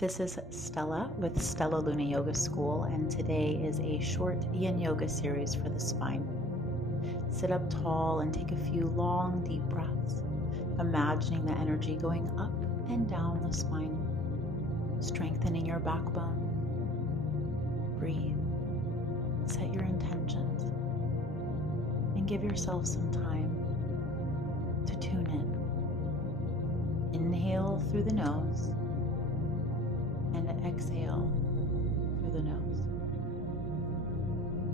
This is Stella with Stella Luna Yoga School, and today is a short Yin Yoga series for the spine. Sit up tall and take a few long, deep breaths, imagining the energy going up and down the spine, strengthening your backbone. Breathe, set your intentions, and give yourself some time to tune in. Inhale through the nose and exhale through the nose.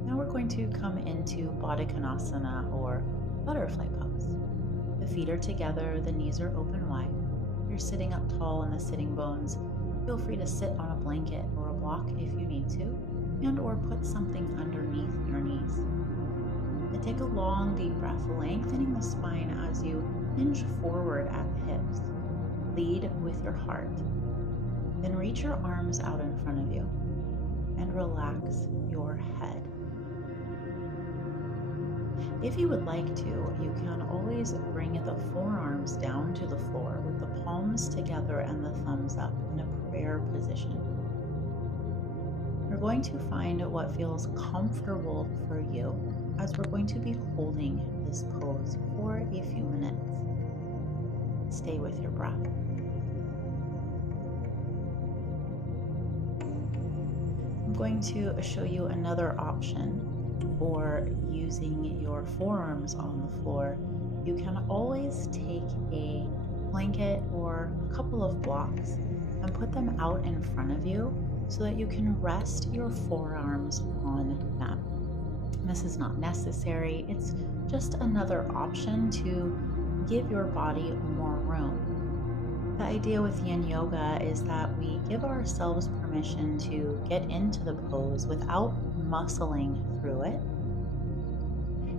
Now we're going to come into Baddha Konasana, or butterfly pose. The feet are together, the knees are open wide. You're sitting up tall in the sitting bones. Feel free to sit on a blanket or a block if you need to, and or put something underneath your knees. And take a long deep breath, lengthening the spine as you hinge forward at the hips. Lead with your heart. Then reach your arms out in front of you and relax your head. If you would like to, you can always bring the forearms down to the floor with the palms together and the thumbs up in a prayer position. You're going to find what feels comfortable for you as we're going to be holding this pose for a few minutes. Stay with your breath. I'm going to show you another option for using your forearms on the floor. You can always take a blanket or a couple of blocks and put them out in front of you so that you can rest your forearms on them. This is not necessary. It's just another option to give your body more room. The idea with Yin Yoga is that we give ourselves permission to get into the pose without muscling through it,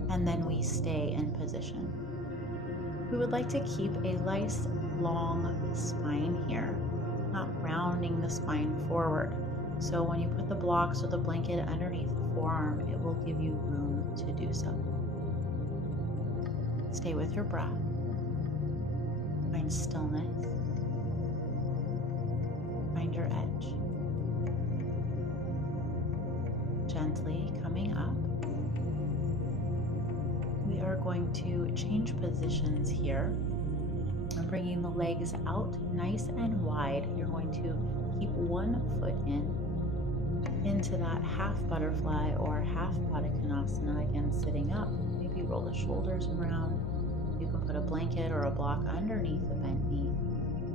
and then we stay in position. We would like to keep a nice long spine here, not rounding the spine forward. So when you put the blocks or the blanket underneath the forearm, it will give you room to do so. Stay with your breath. Find stillness. Find your edge. Gently coming up. We are going to change positions here. I'm bringing the legs out nice and wide. You're going to keep one foot into that half butterfly or half Baddha Konasana, again sitting up. Maybe roll the shoulders around. You can put a blanket or a block underneath the bent knee.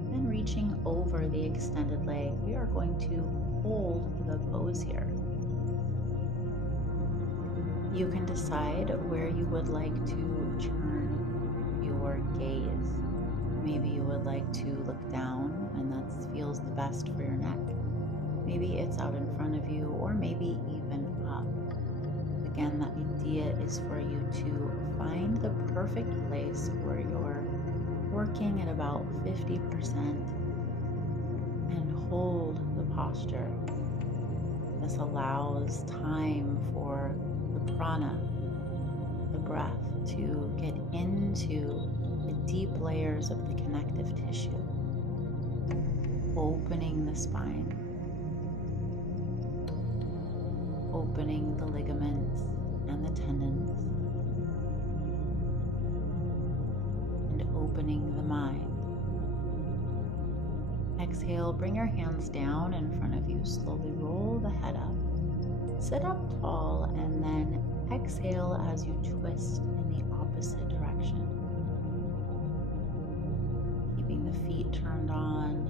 Then reaching over the extended leg, we are going to hold the pose here. You can decide where you would like to turn your gaze. Maybe you would like to look down, and that feels the best for your neck. Maybe it's out in front of you, or maybe even up. Again, the idea is for you to find the perfect place where you're working at about 50% and hold the posture. This allows time for the prana, the breath, to get into the deep layers of the connective tissue, opening the spine, opening the ligaments and the tendons, and opening the mind. Exhale, bring your hands down in front of you. Slowly roll the head up. Sit up tall, and then exhale as you twist in the opposite direction. Keeping the feet turned on,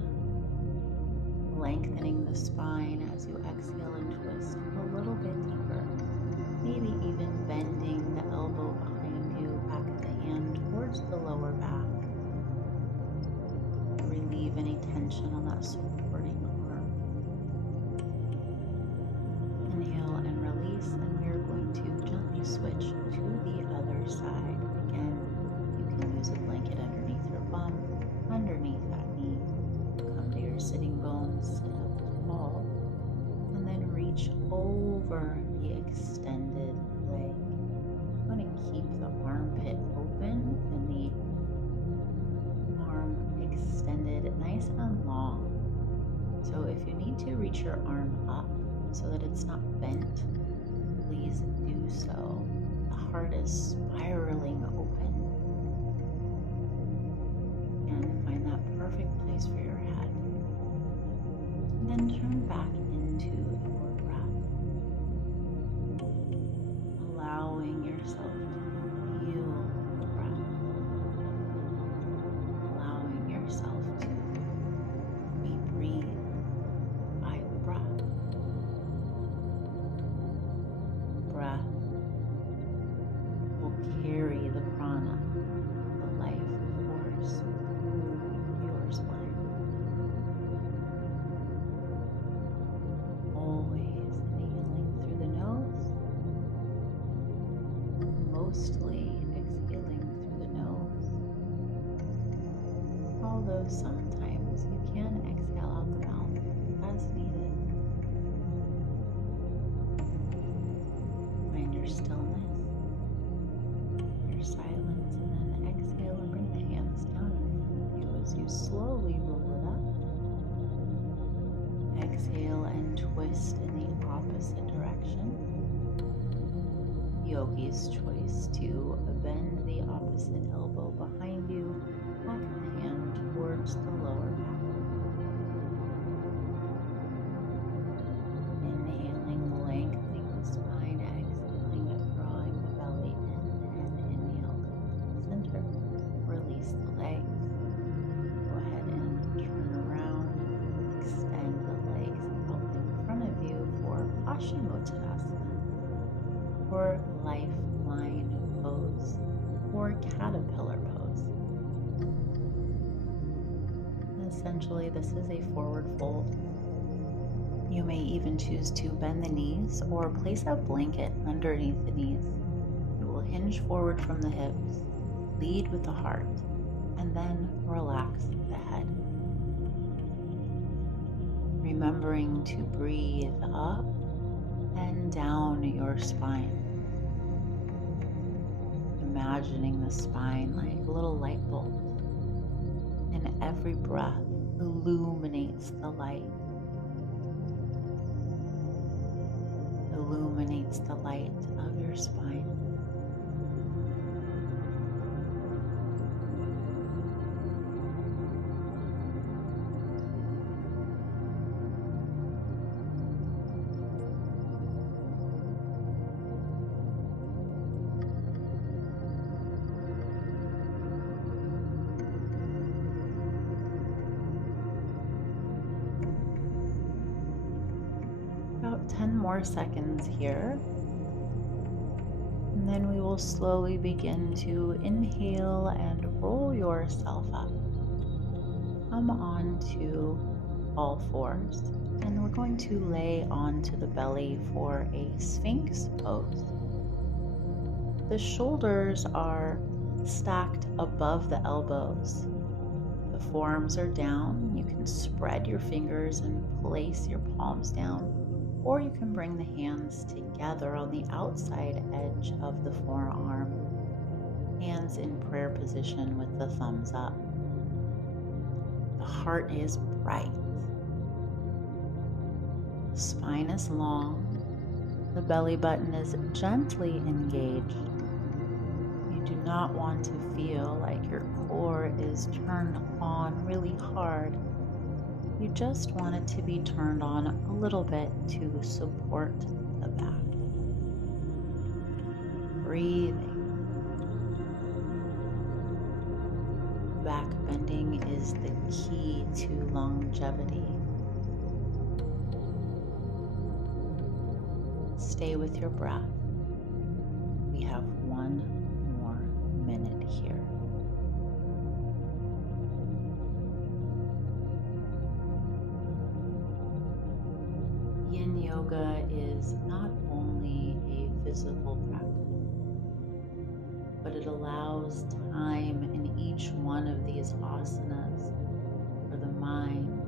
lengthening the spine as you exhale and twist a little bit deeper. Maybe even bending the elbow behind you, back of the hand towards the lower back. Relieve any tension on that supporting arm. Inhale and release, and we're going to gently switch to the other side. Again, you can use a blanket underneath your bum, underneath that knee. Come to your sitting bones, sit up tall, and then reach over the extended leg. You want to keep the armpit open and the arm extended nice and long. So if you need to reach your arm up so that it's not bent, please do so. The heart is spiraling open. And find that perfect place for your head. And then turn back into your breath, allowing yourself to feel the breath, allowing yourself to be breathed by the breath. Breath will carry the prana, the life force, through your spine. Always inhaling through the nose, mostly exhaling through the nose. Although sometimes you can exhale out the mouth as needed. Find your stillness, your silence, and then exhale and bring the hands down in front of you as you slowly roll it up. Exhale and twist in the opposite direction. Yogi's choice to bend the opposite elbow behind you, back of the hand towards the lower back. Inhaling, lengthening the spine, exhaling, drawing the belly in, and inhale, come to the center, release the legs. Go ahead and turn around, extend the legs out in front of you for Paschimottanasana, or lifeline pose, or caterpillar pose. Essentially, this is a forward fold. You may even choose to bend the knees or place a blanket underneath the knees. You will hinge forward from the hips, lead with the heart, and then relax the head. Remembering to breathe up and down your spine. Imagining the spine like a little light bulb, and every breath illuminates the light. Illuminates the light of your spine. About 10 more seconds here. And then we will slowly begin to inhale and roll yourself up. Come onto all fours. And we're going to lay onto the belly for a Sphinx pose. The shoulders are stacked above the elbows. The forearms are down. You can spread your fingers and place your palms down, or you can bring the hands together on the outside edge of the forearm, hands in prayer position with the thumbs up. The heart is bright. The spine is long. The belly button is gently engaged. You do not want to feel like your core is turned on really hard. You just want it to be turned on a little bit to support the back. Breathing. Back bending is the key to longevity. Stay with your breath. We have 1 more minute here. Yin Yoga is not only a physical practice, but it allows time in each one of these asanas for the mind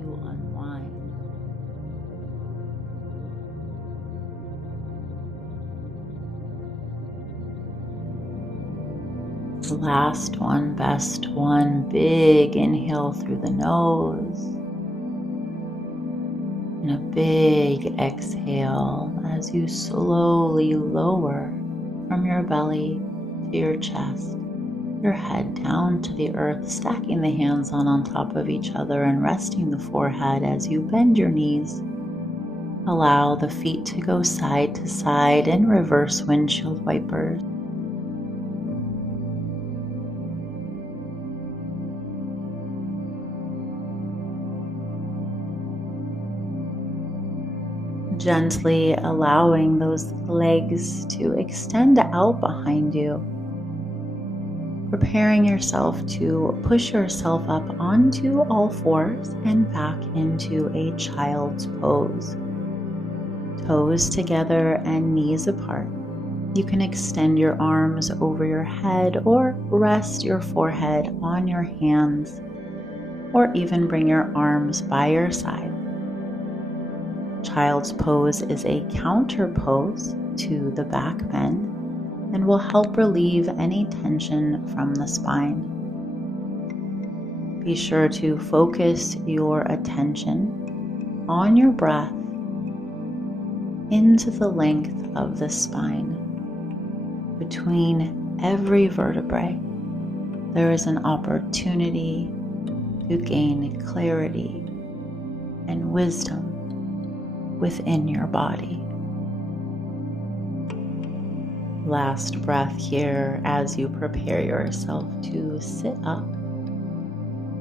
to unwind. Last one, best one. Big inhale through the nose. And a big exhale as you slowly lower from your belly to your chest, your head down to the earth, stacking the hands on top of each other and resting the forehead as you bend your knees. Allow the feet to go side to side in reverse windshield wipers. Gently allowing those legs to extend out behind you, preparing yourself to push yourself up onto all fours and back into a child's pose. Toes together and knees apart. You can extend your arms over your head or rest your forehead on your hands, or even bring your arms by your side. Child's pose is a counter pose to the back bend and will help relieve any tension from the spine. Be sure to focus your attention on your breath into the length of the spine. Between every vertebrae, there is an opportunity to gain clarity and wisdom within your body. Last breath here as you prepare yourself to sit up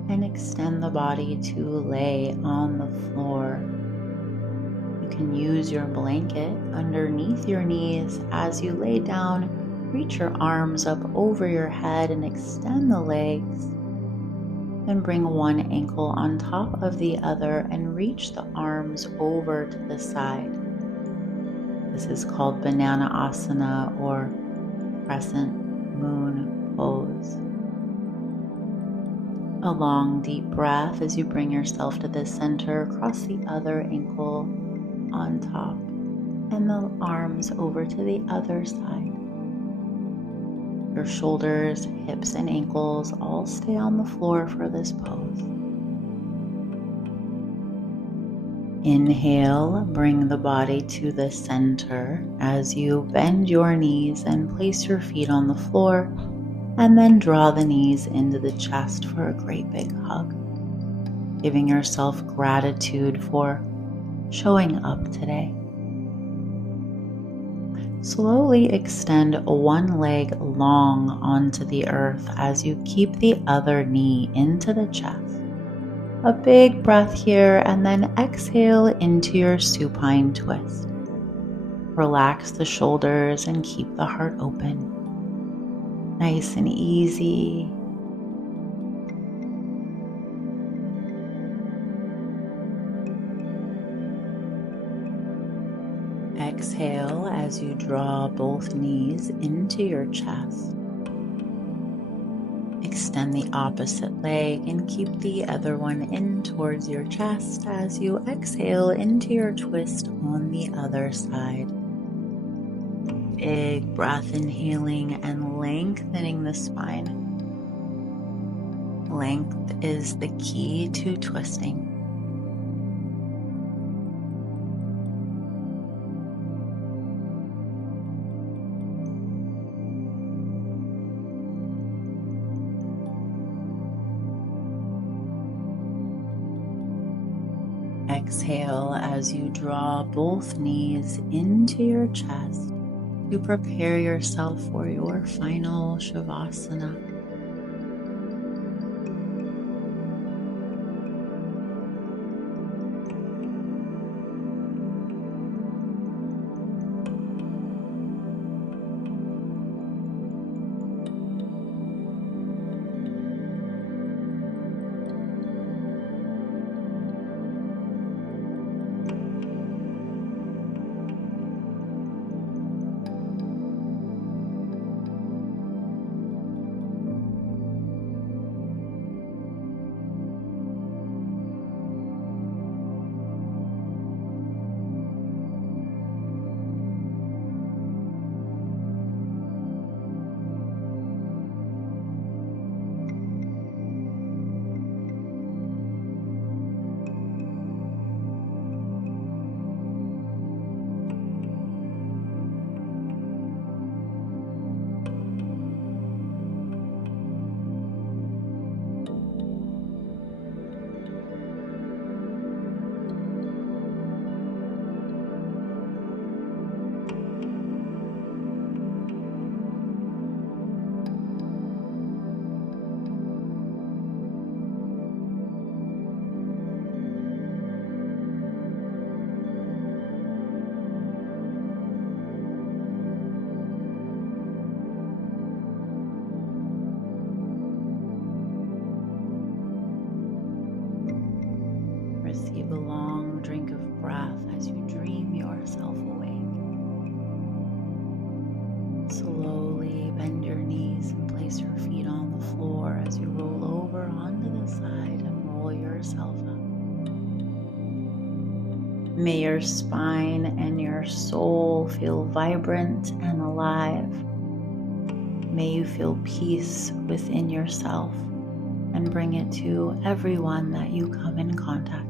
and extend the body to lay on the floor. You can use your blanket underneath your knees as you lay down. Reach your arms up over your head and extend the legs. Then bring one ankle on top of the other and reach the arms over to the side. This is called banana asana or crescent moon pose. A long deep breath as you bring yourself to the center, cross the other ankle on top and the arms over to the other side. Your shoulders, hips, and ankles all stay on the floor for this pose. Inhale, bring the body to the center as you bend your knees and place your feet on the floor, and then draw the knees into the chest for a great big hug, giving yourself gratitude for showing up today. Slowly extend one leg long onto the earth as you keep the other knee into the chest. A big breath here, and then exhale into your supine twist. Relax the shoulders and keep the heart open. Nice and easy. Exhale as you draw both knees into your chest. Extend the opposite leg and keep the other one in towards your chest as you exhale into your twist on the other side. Big breath, inhaling and lengthening the spine. Length is the key to twisting. Exhale as you draw both knees into your chest to prepare yourself for your final Shavasana. Receive a long drink of breath as you dream yourself awake. Slowly bend your knees and place your feet on the floor as you roll over onto the side and roll yourself up. May your spine and your soul feel vibrant and alive. May you feel peace within yourself and bring it to everyone that you come in contact